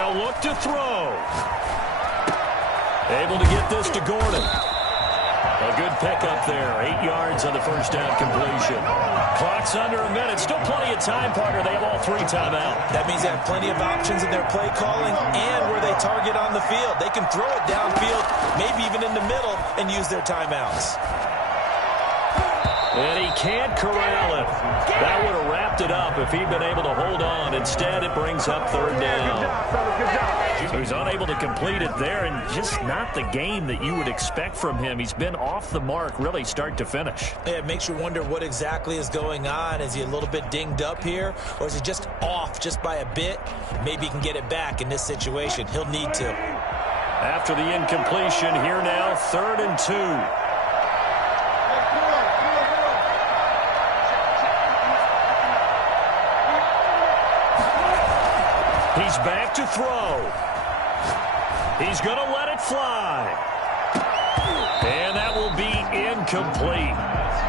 They'll look to throw. Able to get this to Gordon. A good pickup there. 8 yards on the first down completion. Clock's under a minute. Still plenty of time, partner. They have all 3 timeouts. That means they have plenty of options in their play calling and where they target on the field. They can throw it downfield, maybe even in the middle, and use their timeouts. And he can't corral it. That would have wrapped it up if he'd been able to hold on. Instead, it brings up 3rd down. So he's unable to complete it there, and just not the game that you would expect from him. He's been off the mark, really, start to finish. Yeah, it makes you wonder what exactly is going on. Is he a little bit dinged up here, or is he just off just by a bit? Maybe he can get it back in this situation. He'll need to. After the incompletion, here now, 3rd and 2. He's back to throw. He's going to let it fly. And that will be incomplete.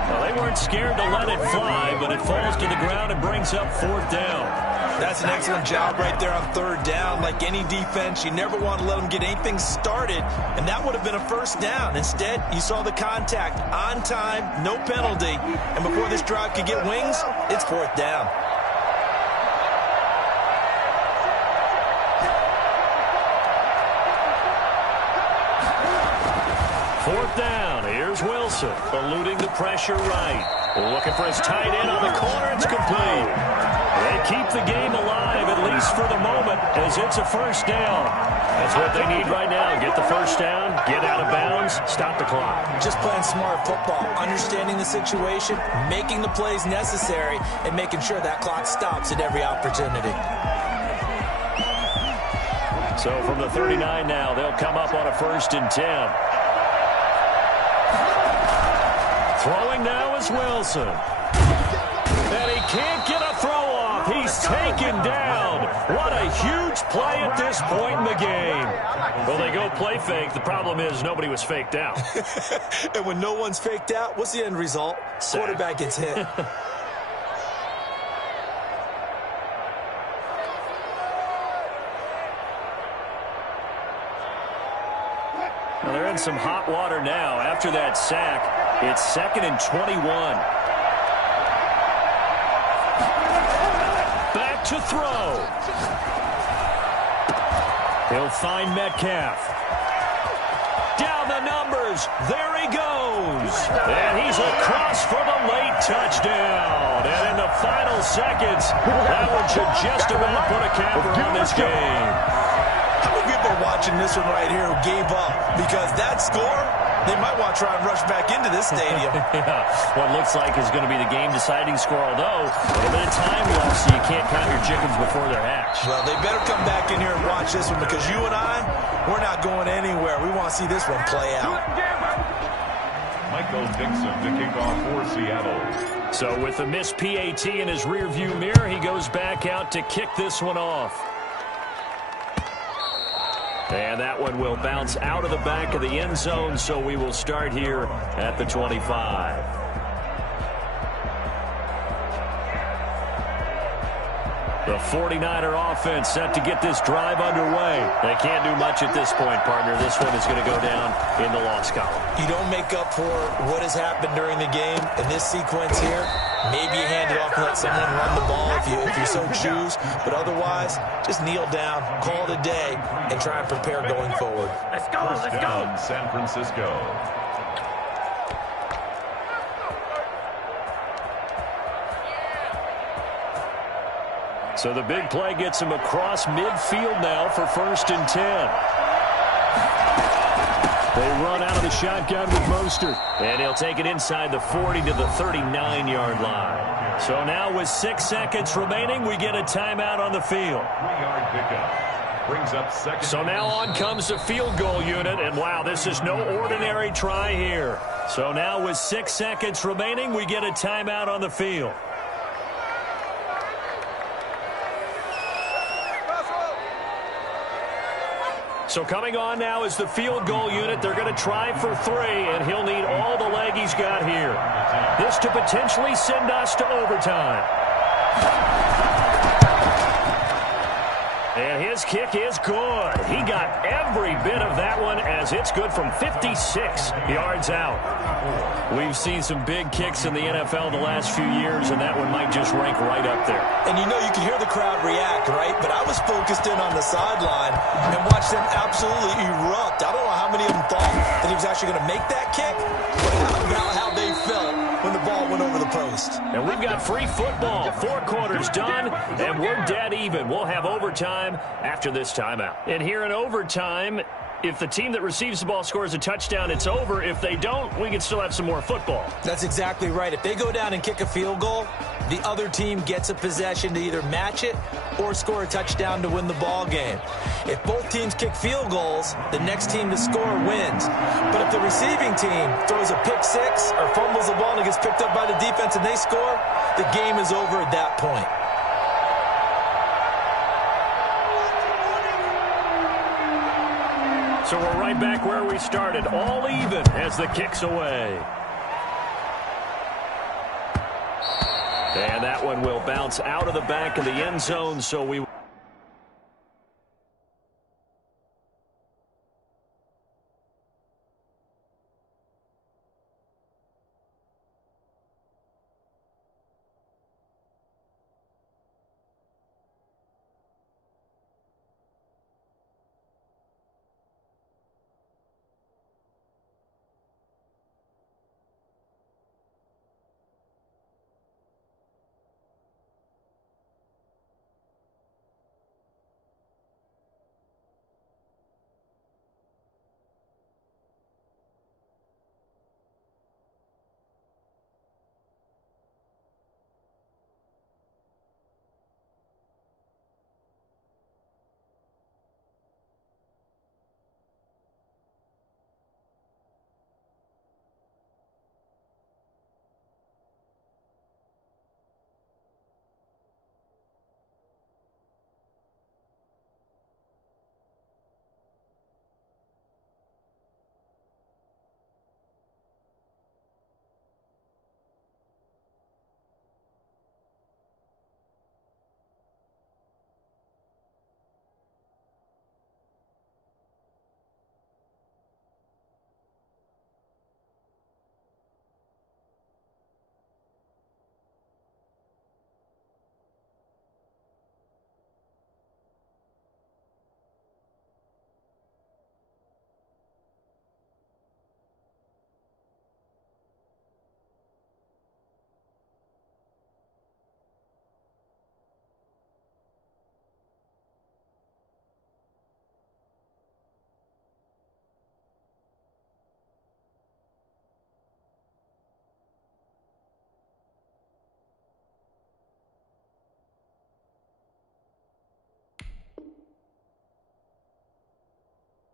Well, they weren't scared to let it fly, but it falls to the ground and brings up 4th down. That's an excellent job right there on 3rd down. Like any defense, you never want to let them get anything started, and that would have been a 1st down. Instead, you saw the contact on time, no penalty, and before this drive could get wings, it's 4th down. 4th down. Here's Wilson, eluding the pressure right. Looking for his tight end on the corner. It's complete. They keep the game alive, at least for the moment, as it's a 1st down. That's what they need right now. Get the 1st down, get out of bounds, stop the clock. Just playing smart football, understanding the situation, making the plays necessary, and making sure that clock stops at every opportunity. So from the 39 now, they'll come up on a 1st and 10. Throwing now is Wilson. And he can't get a throw off. He's taken down. What a huge play at this point in the game. Well, they go play fake. The problem is nobody was faked out. And when no one's faked out, what's the end result? Sack. Quarterback gets hit. Well, they're in some hot water now. After that sack, it's 2nd and 21. Back to throw. He'll find Metcalf. Down the numbers. There he goes. And he's across for the late touchdown. And in the final seconds, that one should just about put a capper on this game. How many people are watching this one right here who gave up? Because that score, they might want to try and rush back into this stadium. Yeah, what looks like is going to be the game-deciding score, although a little bit of time left, so you can't count your chickens before they're hatched. Well, they better come back in here and watch this one, because you and I, we're not going anywhere. We want to see this one play out. Michael Dixon to kick off for Seattle. So with the missed PAT in his rearview mirror, he goes back out to kick this one off. And that one will bounce out of the back of the end zone, so we will start here at the 25. The 49er offense set to get this drive underway. They can't do much at this point, partner. This one is going to go down in the loss column. You don't make up for what has happened during the game in this sequence here. Maybe you hand it off and let someone run the ball if you so choose. But otherwise, just kneel down, call it a day, and try and prepare going forward. Let's go, let's go. San Francisco. So the big play gets him across midfield now for 1st and 10. They run out of the shotgun with Mostert. And he'll take it inside the 40 to the 39-yard line. So now with 6 seconds remaining, we get a timeout on the field. 3-yard pickup. Brings up 2nd. So now on comes the field goal unit. And wow, this is no ordinary try here. So now with 6 seconds remaining, we get a timeout on the field. So coming on now is the field goal unit. They're going to try for 3, and he'll need all the leg he's got here. This to potentially send us to overtime. And his kick is good. He got every bit of that one as it's good from 56 yards out. We've seen some big kicks in the NFL the last few years, and that one might just rank right up there. And you know, you can hear the crowd react, right? But I was focused in on the sideline and watched them absolutely erupt. I don't know how many of them thought that he was actually going to make that kick, but how about how they felt when the ball went over the post. And we've got free football. 4 quarters done, and we're dead even. We'll have overtime after this timeout. And here in overtime, if the team that receives the ball scores a touchdown, it's over. If they don't, we can still have some more football. That's exactly right. If they go down and kick a field goal, the other team gets a possession to either match it or score a touchdown to win the ball game. If both teams kick field goals, the next team to score wins. But if the receiving team throws a pick six or fumbles the ball and it gets picked up by the defense and they score, the game is over at that point. So we're right back where we started, all even as the kick's away. And that one will bounce out of the back of the end zone, so we...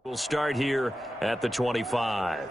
We'll start here at the 25.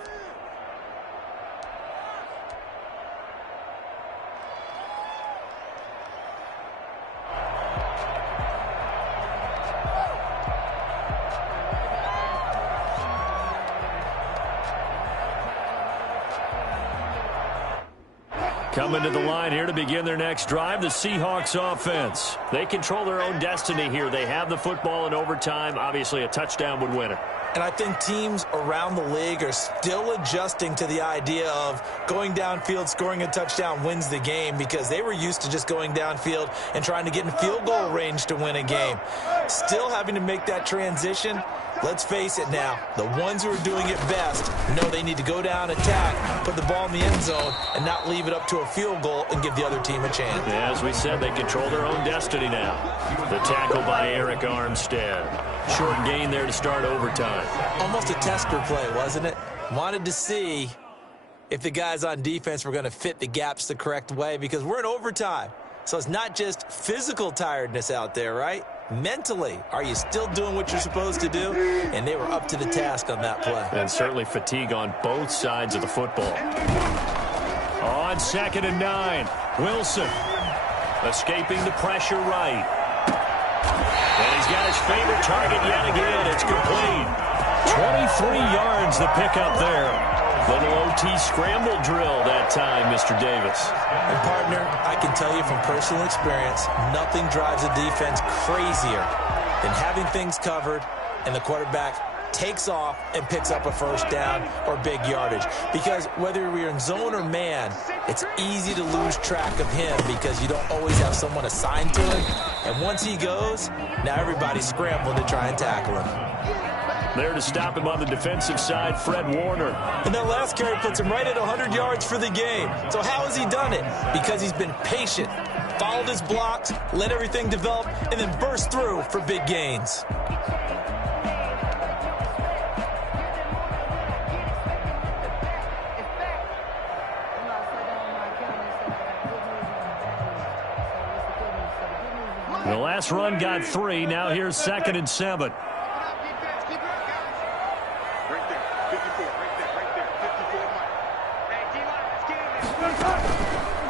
Coming to the line here to begin their next drive, the Seahawks offense. They control their own destiny here. They have the football in overtime. Obviously, a touchdown would win it. And I think teams around the league are still adjusting to the idea of going downfield, scoring a touchdown wins the game, because they were used to just going downfield and trying to get in field goal range to win a game. Still having to make that transition. Let's face it now, the ones who are doing it best know they need to go down, attack, put the ball in the end zone, and not leave it up to a field goal and give the other team a chance. Yeah, as we said, they control their own destiny now. The tackle by Eric Armstead. Short gain there to start overtime. Almost a tester play, wasn't it? Wanted to see if the guys on defense were going to fit the gaps the correct way, because we're in overtime. So it's not just physical tiredness out there, right? Mentally, are you still doing what you're supposed to do? And they were up to the task on that play. And certainly fatigue on both sides of the football. On 2nd and 9, Wilson escaping the pressure right. And he's got his favorite target yet again. It's complete. 23 yards the pickup there. Little OT scramble drill that time, Mr. Davis. And, partner, I can tell you from personal experience, nothing drives a defense crazier than having things covered and the quarterback takes off and picks up a first down or big yardage. Because whether you're in zone or man, it's easy to lose track of him because you don't always have someone assigned to him. And once he goes, now everybody's scrambling to try and tackle him. There to stop him on the defensive side, Fred Warner. And that last carry puts him right at 100 yards for the game. So how has he done it? Because he's been patient, followed his blocks, let everything develop, and then burst through for big gains. The last run got 3. Now here's 2nd and 7.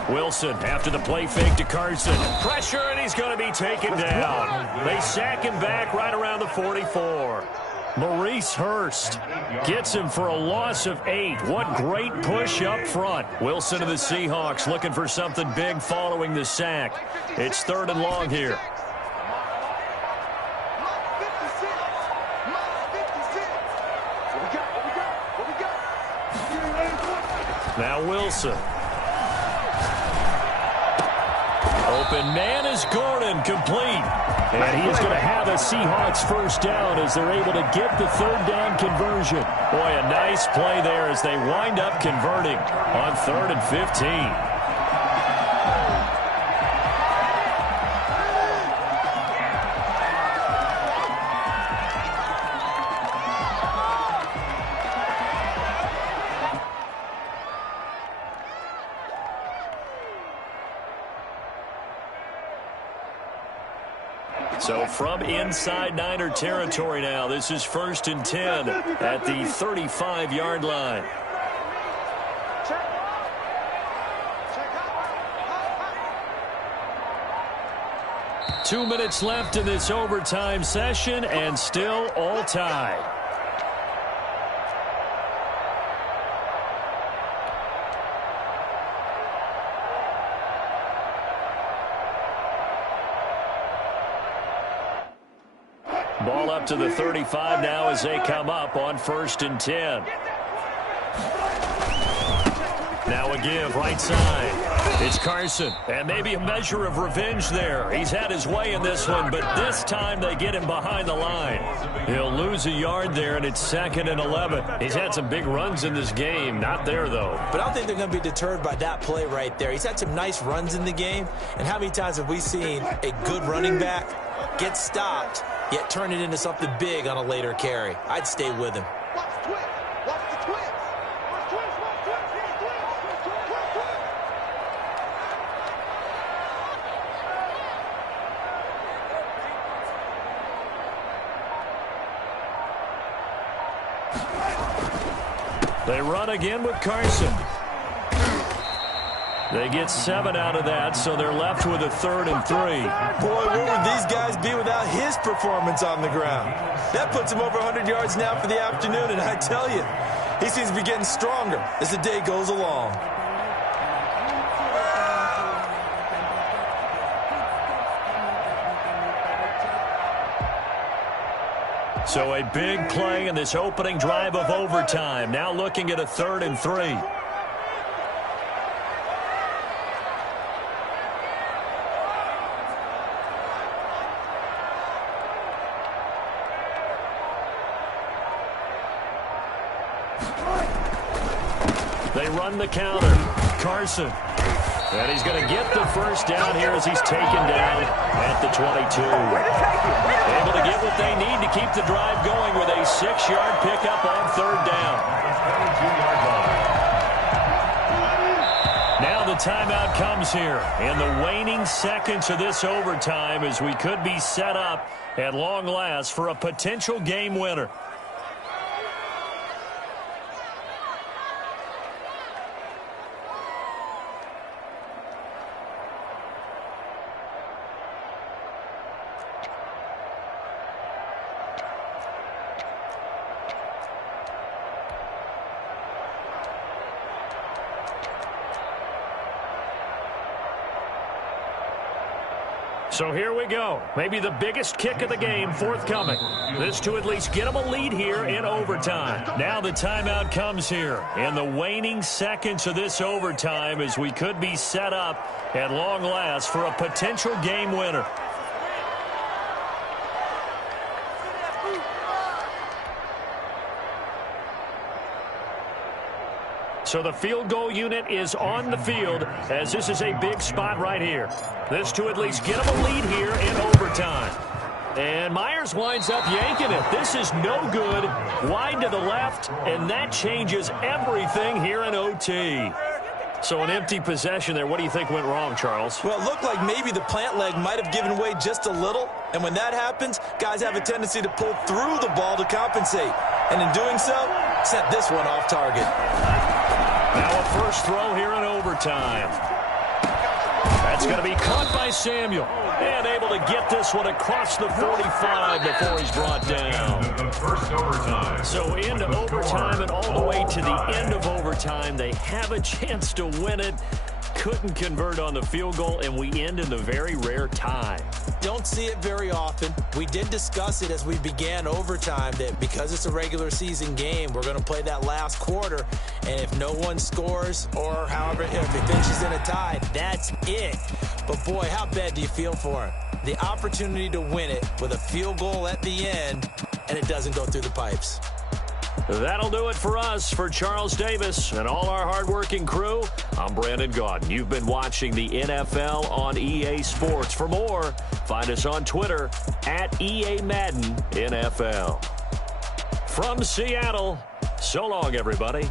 Wilson after the play fake to Carson. Pressure, and he's going to be taken down. They sack him back right around the 44. Maurice Hurst gets him for a loss of 8. What great push up front. Wilson of the Seahawks looking for something big following the sack. It's 3rd and long here. Now Wilson. Open man is Gordon, complete. And he is going to have a Seahawks first down as they're able to get the 3rd down conversion. Boy, a nice play there as they wind up converting on 3rd and 15. So from inside Niner territory now, this is 1st and 10 at the 35-yard line. Two minutes left in this overtime session, and still all tied. Ball up to the 35 now as they come up on 1st and 10. Now a give right side. It's Carson. And maybe a measure of revenge there. He's had his way in this one, but this time they get him behind the line. He'll lose a yard there, and it's 2nd and 11. He's had some big runs in this game. Not there, though. But I don't think they're going to be deterred by that play right there. He's had some nice runs in the game. And how many times have we seen a good running back get stopped, yet turn it into something big on a later carry? I'd stay with him. Watch the twins. Watch the twins. Watch twins. Watch twins. Watch twins. They run again with Carson. They get 7 out of that, so they're left with a 3rd and 3. Boy, where would these guys be without his performance on the ground? That puts him over 100 yards now for the afternoon, and I tell you, he seems to be getting stronger as the day goes along. So a big play in this opening drive of overtime. Now looking at a 3rd and 3. They run the counter. Carson. And he's going to get the first down here as he's taken down at the 22. Able to get what they need to keep the drive going with a 6-yard pickup on 3rd down. Now the timeout comes here in the waning seconds of this overtime as we could be set up at long last for a potential game winner. So here we go. Maybe the biggest kick of the game forthcoming. This to at least get them a lead here in overtime. Now the timeout comes here in the waning seconds of this overtime as we could be set up at long last for a potential game winner. So the field goal unit is on the field as this is a big spot right here. This to at least get them a lead here in overtime. And Myers winds up yanking it. This is no good. Wide to the left, and that changes everything here in OT. So an empty possession there. What do you think went wrong, Charles? Well, it looked like maybe the plant leg might have given way just a little. And when that happens, guys have a tendency to pull through the ball to compensate. And in doing so, set this one off target. Now a first throw here in overtime. That's going to be caught by Samuel. And able to get this one across the 45 before he's brought down. First overtime. So into overtime and all the way to the end of overtime. They have a chance to win it. Couldn't convert on the field goal, and we end in the very rare tie. Don't see it very often. We did discuss it as we began overtime that because it's a regular season game, we're going to play that last quarter. And if no one scores or however, if it finishes in a tie, that's it. But boy, how bad do you feel for him? The opportunity to win it with a field goal at the end, and it doesn't go through the pipes. That'll do it for us. For Charles Davis and all our hardworking crew, I'm Brandon Gaudin. You've been watching the NFL on EA Sports. For more, find us on Twitter at EA Madden NFL. From Seattle, so long, everybody.